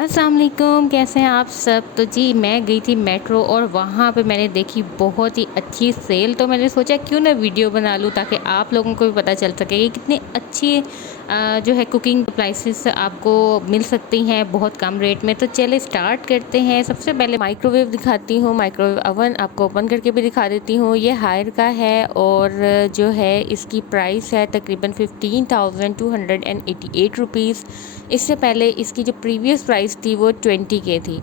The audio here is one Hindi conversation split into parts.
अस्सलाम वालेकुम, कैसे हैं आप सब। तो जी मैं गई थी मेट्रो और वहाँ पे मैंने देखी बहुत ही अच्छी सेल। तो मैंने सोचा क्यों ना वीडियो बना लूँ ताकि आप लोगों को भी पता चल सके कि कितनी अच्छी जो है कुकिंग अप्लाइंसेस आपको मिल सकती हैं बहुत कम रेट में। तो चले स्टार्ट करते हैं। सबसे पहले माइक्रोवेव दिखाती हूँ। माइक्रोवेव अवन आपको ओपन करके भी दिखा देती हूँ। ये हायर का है और जो है इसकी प्राइस है तकरीबन 15,288 रुपीज़। इससे पहले इसकी जो प्रीवियस प्राइस थी वो 20 के थी।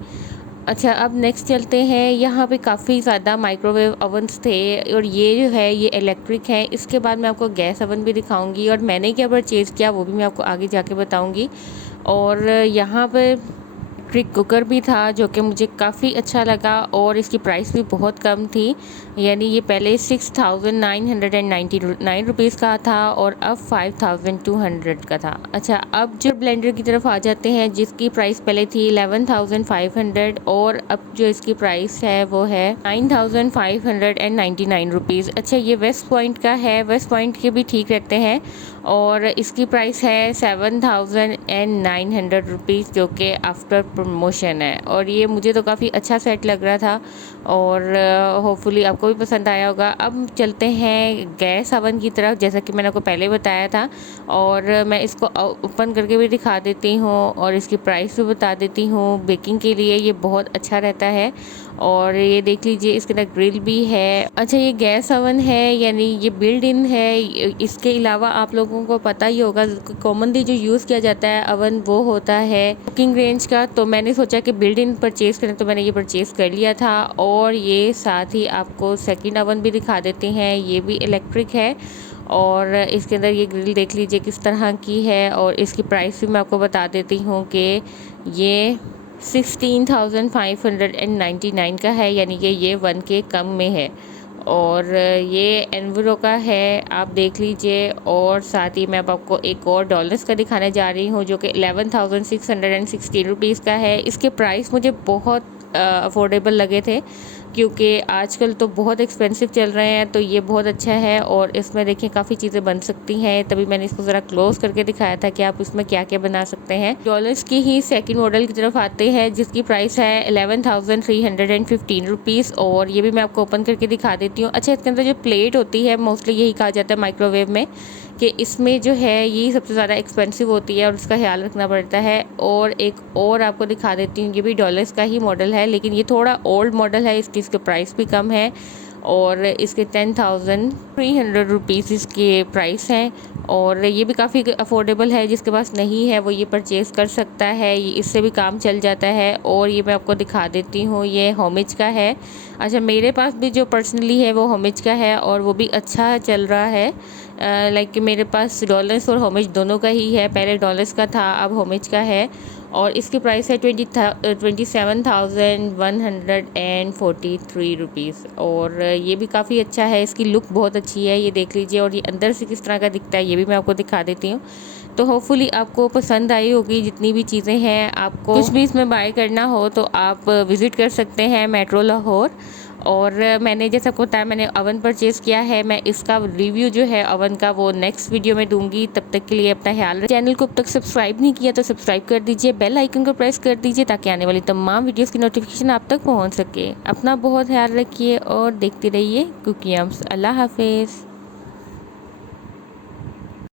अच्छा, अब नेक्स्ट चलते हैं। यहाँ पे काफ़ी ज़्यादा माइक्रोवेव अवन्स थे और ये जो है ये इलेक्ट्रिक है। इसके बाद मैं आपको गैस अवन भी दिखाऊंगी और मैंने क्या परचेज़ किया वो भी मैं आपको आगे जाके बताऊंगी। और यहाँ पे इलेक्ट्रिक कुकर भी था जो कि मुझे काफ़ी अच्छा लगा और इसकी प्राइस भी बहुत कम थी। यानी ये पहले 6,999 रुपीज़ का था और अब 5,200 का था। अच्छा, अब जो ब्लेंडर की तरफ आ जाते हैं जिसकी प्राइस पहले थी 11,500 और अब जो इसकी प्राइस है वो है 9,599 रुपीज़। अच्छा, ये वेस्ट पॉइंट का है। वेस्ट पॉइंट के भी ठीक रहते हैं और इसकी प्राइस है 7,900 रुपीज़ जो कि आफ्टर प्रमोशन है। और ये मुझे तो काफ़ी अच्छा सेट लग रहा था और होपफुली आपको भी पसंद आया होगा। अब चलते हैं गैस अवन की तरफ, जैसा कि मैंने आपको पहले बताया था। और मैं इसको ओपन करके भी दिखा देती हूँ और इसकी प्राइस भी बता देती हूँ। बेकिंग के लिए ये बहुत अच्छा रहता है। और ये देख लीजिए इसके अंदर ग्रिल भी है। अच्छा, ये गैस अवन है यानी ये बिल्ड इन है। इसके अलावा आप लोगों को पता ही होगा कॉमनली जो यूज़ किया जाता है अवन वो होता है कुकिंग रेंज का। तो मैंने सोचा कि बिल्ड इन परचेज़ करें तो मैंने ये परचेज़ कर लिया था। और ये साथ ही आपको सेकंड अवन भी दिखा देते हैं। ये भी इलेक्ट्रिक है और इसके अंदर ये ग्रिल देख लीजिए किस तरह की है। और इसकी प्राइस भी मैं आपको बता देती हूँ कि ये 16,599 का है, यानी कि ये 1 के कम में है। और ये एनवरो का है, आप देख लीजिए। और साथ ही मैं अब आपको एक और डॉलर्स का दिखाने जा रही हूँ जो कि 11,616 रुपीज़ का है। इसके प्राइस मुझे बहुत अफोर्डेबल लगे थे क्योंकि आजकल तो बहुत एक्सपेंसिव चल रहे हैं। तो ये बहुत अच्छा है और इसमें देखिए काफ़ी चीज़ें बन सकती हैं। तभी मैंने इसको ज़रा क्लोज करके दिखाया था कि आप इसमें क्या क्या बना सकते हैं। डॉलर्स की ही सेकंड मॉडल की तरफ आते हैं जिसकी प्राइस है 11,315 रुपीज़ और ये भी मैं आपको ओपन करके दिखा देती हूँ। अच्छा, इसके अंदर जो प्लेट होती है मोस्टली यही कहा जाता है माइक्रोवेव में कि इसमें जो है ये सबसे ज़्यादा एक्सपेंसिव होती है और उसका ख्याल रखना पड़ता है। और एक और आपको दिखा देती हूँ, ये भी डॉलर्स का ही मॉडल है लेकिन ये थोड़ा ओल्ड मॉडल है, इसके प्राइस भी कम है और इसके 10,300 रुपीज़ इसके प्राइस हैं। और ये भी काफ़ी अफोर्डेबल है, जिसके पास नहीं है वो ये परचेज़ कर सकता है, ये इससे भी काम चल जाता है। और ये मैं आपको दिखा देती हूँ, ये होमिज का है। अच्छा, मेरे पास भी जो पर्सनली है वो होमिज का है और वो भी अच्छा चल रहा है। लाइक मेरे पास डॉलर्स और होमिज दोनों का ही है, पहले डॉलर्स का था अब होमिज का है। और इसकी प्राइस है 27,143 रुपीज़। और ये भी काफ़ी अच्छा है, इसकी लुक बहुत अच्छी है, ये देख लीजिए। और ये अंदर से किस तरह का दिखता है ये भी मैं आपको दिखा देती हूँ। तो होपफुली आपको पसंद आई होगी जितनी भी चीज़ें हैं। आपको कुछ भी इसमें बाय करना हो तो आप विज़िट कर सकते हैं मेट्रो लाहौर। और मैंने जैसा आपको बताया मैंने अवन परचेज़ किया है। मैं इसका रिव्यू जो है अवन का वो नेक्स्ट वीडियो में दूंगी। तब तक के लिए अपना ख्याल रखें। चैनल को अब तक सब्सक्राइब नहीं किया तो सब्सक्राइब कर दीजिए, बेल आइकन को प्रेस कर दीजिए ताकि आने वाली तमाम वीडियोस की नोटिफिकेशन आप तक पहुंच सके। अपना बहुत ख्याल रखिए और देखते रहिए कुकिंग। अल्लाह हाफिज़।